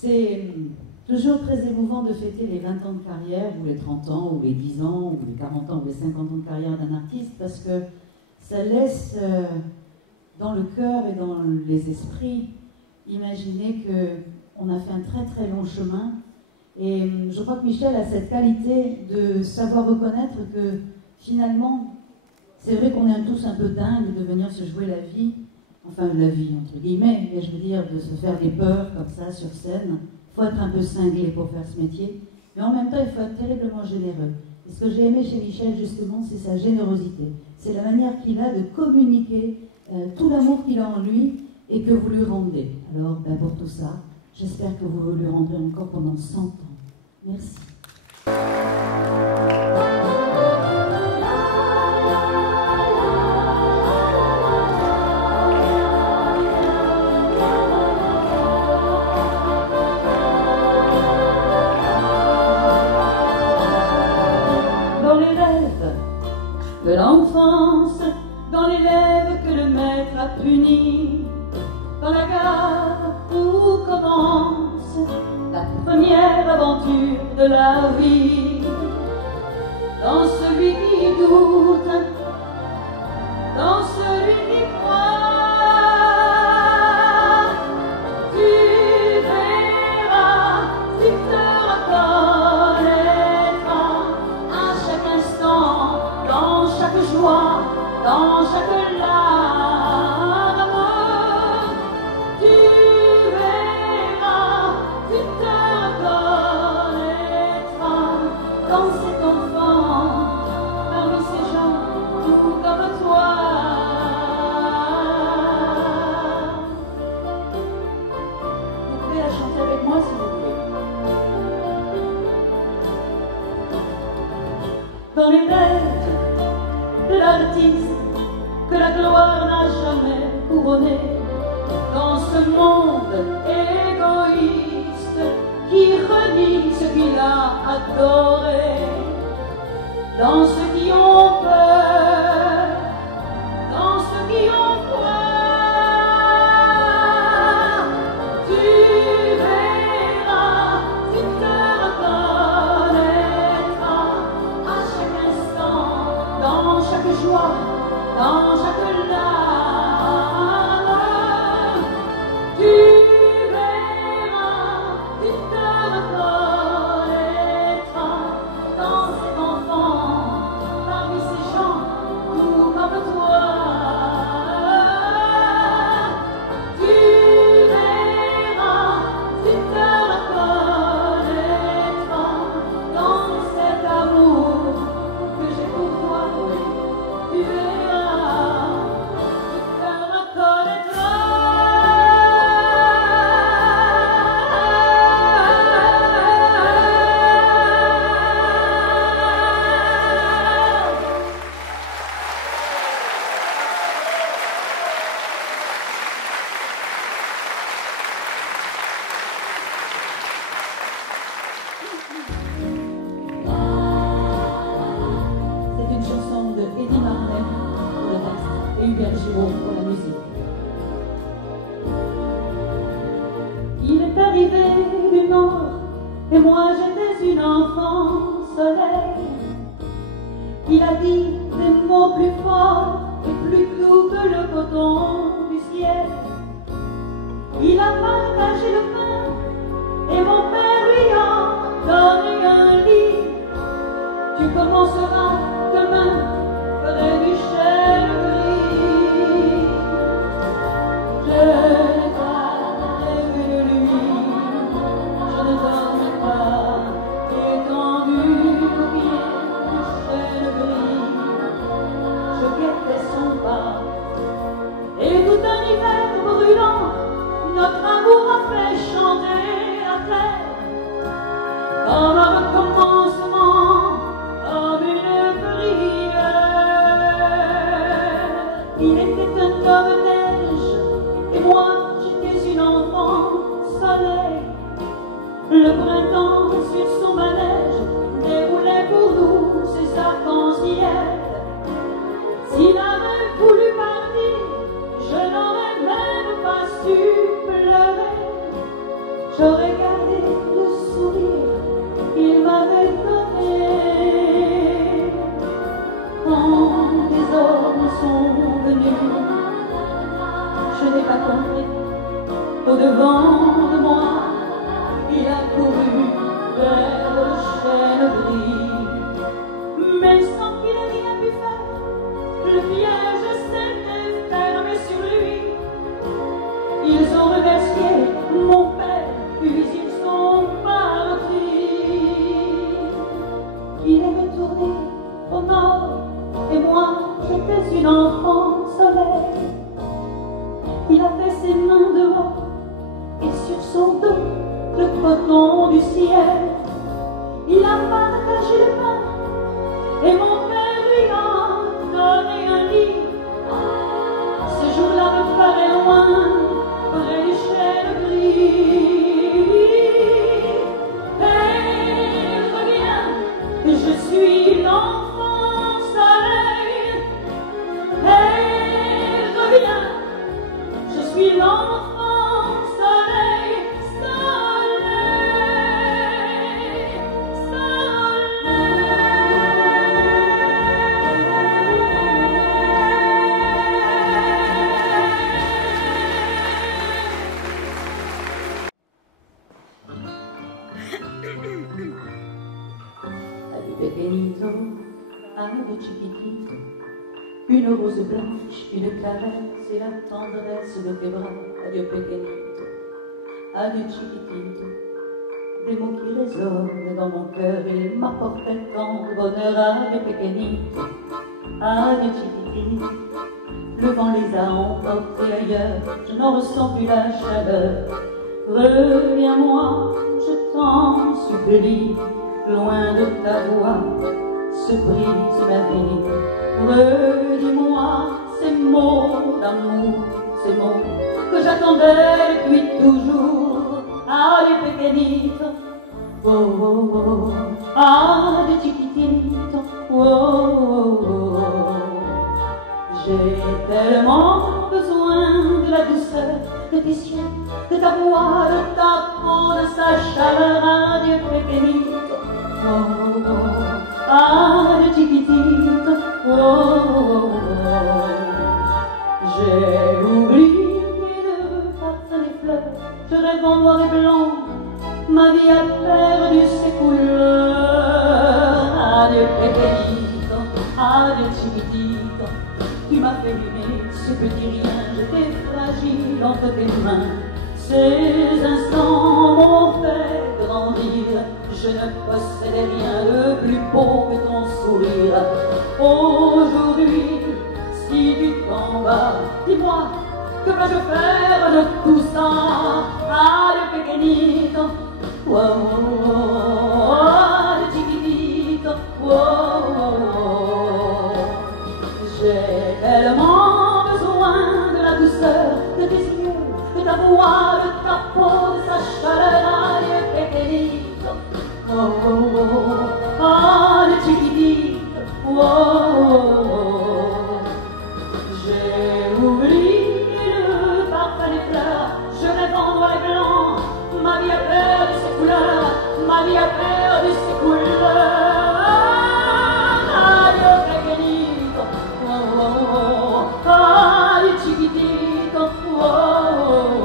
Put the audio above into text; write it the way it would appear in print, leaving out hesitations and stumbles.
C'est toujours très émouvant de fêter les 20 ans de carrière, ou les 30 ans, ou les 10 ans, ou les 40 ans, ou les 50 ans de carrière d'un artiste, parce que ça laisse dans le cœur et dans les esprits imaginer qu'on a fait un très très long chemin. Et je crois que Michel a cette qualité de savoir reconnaître que finalement, c'est vrai qu'on est tous un peu dingues de venir se jouer la vie, enfin la vie entre guillemets, mais je veux dire de se faire des peurs comme ça sur scène. Il faut être un peu cinglé pour faire ce métier, mais en même temps il faut être terriblement généreux. Et ce que j'ai aimé chez Michel justement, c'est sa générosité. C'est la manière qu'il a de communiquer tout l'amour qu'il a en lui et que vous lui rendez. Alors pour tout ça, j'espère que vous lui rendrez encore pendant 100 ans. Merci. De l'enfance, dans l'élève que le maître a puni, dans la gare où commence la première aventure de la vie, dans celui qui doute, dans celui qui croit, tu verras, tu te reconnaîtras à chaque instant, dans chaque joie, dans chaque larme, tu verras, tu te reconnaîtras dans cet enfant, parmi ces gens tout comme toi. Vous pouvez la chanter avec moi si vous voulez. Dans les rêves de l'artiste que la gloire n'a jamais couronné, dans ce monde égoïste qui renie ce qu'il a adoré, dans ceux qui ont peur, dans ceux qui ont foi, tu verras, tu te reconnaîtras à chaque instant, dans chaque joie, dans chaque larme, tu verras, tu te reconnaîtras dans cet enfant, parmi ces gens tout comme toi. Tu verras, tu te reconnaîtras dans cet amour que j'ai pour toi, oui. Tu verras, tu te reconnaîtras. C'est une chanson de Eddie Marnet pour le texte et Hubert Giraud pour la musique. Il est arrivé du nord et moi j'étais une enfant soleil. Il a dit des mots plus forts et plus doux que le coton du ciel. Il a partagé le pain et mon père lui a donné un lit. Tu commenceras demain, ferai du chêne gris. Je n'ai pas rêvé de lui, je ne dormais pas, étendu au pied du chêne gris. Je guettais son pas, et tout un hiver brûlant, notre amour a fait chanter la terre. Comme un recommencement, comme une prière. Il était un homme neige, et moi j'étais une enfant soleil. Le printemps sur son manège déroulait pour nous ses arcs-en-ciel. S'il avait voulu partir, je n'aurais même pas su pleurer. J'aurais gardé pas compris qu'au-devant de moi, il a couru vers le chêne gris. Mais sans qu'il ait rien pu faire, le piège s'était fermé sur lui. Ils ont remercié mon père, puis ils sont partis. Il est retourné au nord, et moi j'étais une enfant soleil. Il a fait ses mains dehors, et sur son dos le coton du ciel. Il a partagé le pain, et mon père lui a donné un lit. Ce jour-là me paraît loin, près du chêne gris. Et reviens, je suis l'enfant soleil. Et reviens, je suis l'enfant soleil, soleil, soleil. Adieu pequeñito, adieu chiquitito, une rose blanche, une caresse et la tendresse de tes bras. Adieu pequeñito, adieu chiquitito, des mots qui résonnent dans mon cœur, ils m'apportent tant de bonheur. Adieu pequeñito, adieu chiquitito, le vent les a emportés ailleurs, je n'en ressens plus la chaleur. Reviens-moi, je t'en supplie, loin de ta voix se brise ma vie. Redis-moi ces mots d'amour, ces mots que j'attendais depuis toujours. Adieu pequeñito, oh oh oh, adieu chiquitito, oh oh oh. J'ai tellement besoin de la douceur de tes yeux, de ta voix, de ta peau, de sa chaleur. Adieu pequeñito, oh oh oh, adieu chiquitito, oh oh oh. J'ai oublié le parfum des fleurs, je rêve en noir et blanc, ma vie a perdu ses couleurs. Adieu pequeñito, adieu chiquitito, tu m'as fait aimer ce petit rien, j'étais fragile entre tes mains. Ces instants m'ont fait grandir, je ne possédais rien de plus beau que ton sourire. Aujourd'hui, si tu t'en vas, dis-moi, que vais-je faire de tout ça? Adieu pequeñito, oh oh oh, adieu chiquitito, oh oh oh. J'ai tellement besoin de la douceur de tes yeux, de ta voix, de ta peau, de sa chaleur. Adieu pequeñito, oh oh oh, adieu chiquitito, oh oh oh. J'ai oublié le parfum des fleurs, je rêve en noir et blanc, ma vie a perdu ses couleurs, ma vie a perdu ses couleurs. Adieu pequeñito, oh oh oh, adieu chiquitito, oh oh oh.